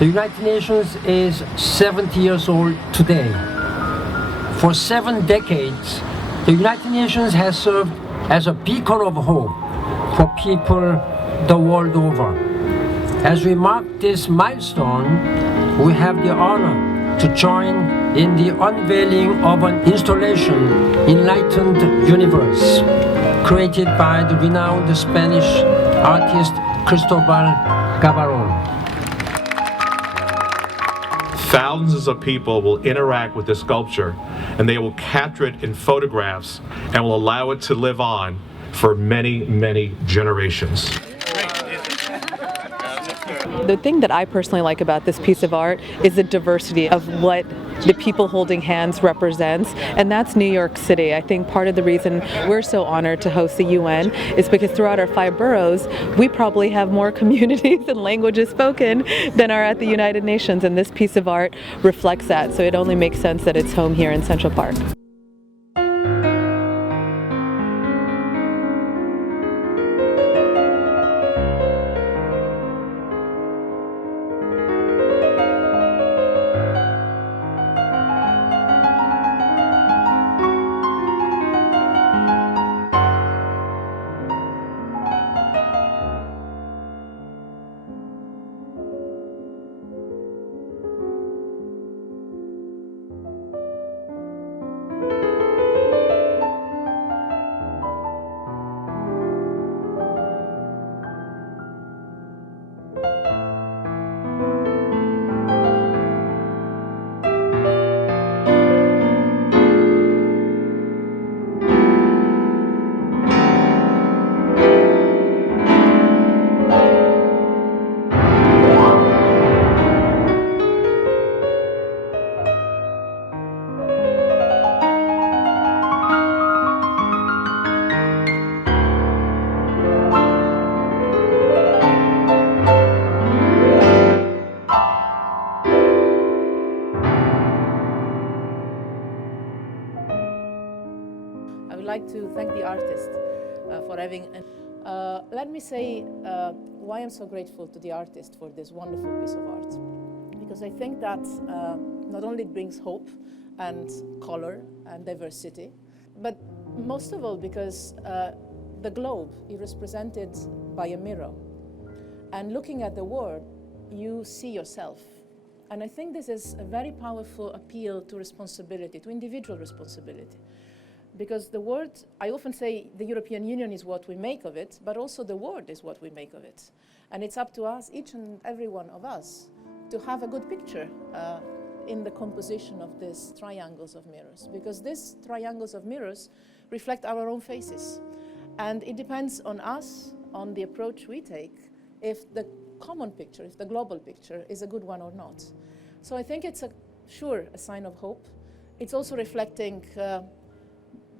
The United Nations is 70 years old today. For 7 decades, the United Nations has served as a beacon of hope for people the world over. As we mark this milestone, we have the honor to join in the unveiling of an installation, Enlightened Universe, created by the renowned Spanish artist Cristobal Gavarron. Thousands of people will interact with the sculpture, and they will capture it in photographs and will allow it to live on for many, many generations. The thing that I personally like about this piece of art is the diversity of what the people holding hands represents, and that's New York City. I think part of the reason we're so honored to host the UN is because throughout our 5 boroughs, we probably have more communities and languages spoken than are at the United Nations, and this piece of art reflects that, so it only makes sense that it's home here in Central Park. I would like to thank the artist for having. Let me say why I'm so grateful to the artist for this wonderful piece of art. Because I think that not only it brings hope and color and diversity, but most of all because the globe is represented by a mirror. And looking at the world, you see yourself. And I think this is a very powerful appeal to responsibility, to individual responsibility. Because the world, I often say the European Union is what we make of it, but also the world is what we make of it. And it's up to us, each and every one of us, to have a good picture in the composition of these triangles of mirrors. Because these triangles of mirrors reflect our own faces. And it depends on us, on the approach we take, if the common picture, if the global picture is a good one or not. So I think it's a sign of hope. It's also reflecting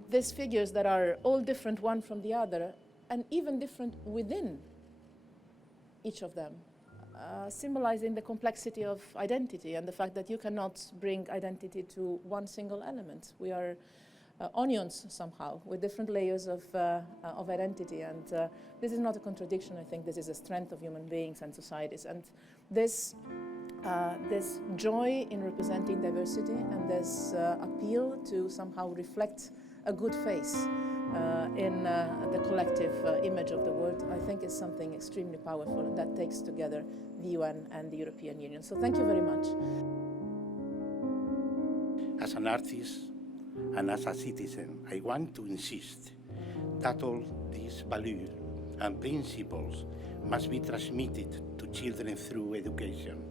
these figures that are all different one from the other, and even different within each of them, symbolizing the complexity of identity and the fact that you cannot bring identity to one single element. We are onions somehow, with different layers of identity, and this is not a contradiction. I think this is a strength of human beings and societies, and this joy in representing diversity and this appeal to somehow reflect a good face in the collective image of the world, I think is something extremely powerful that takes together the UN and the European Union. So thank you very much. As an artist and as a citizen, I want to insist that all these values and principles must be transmitted to children through education.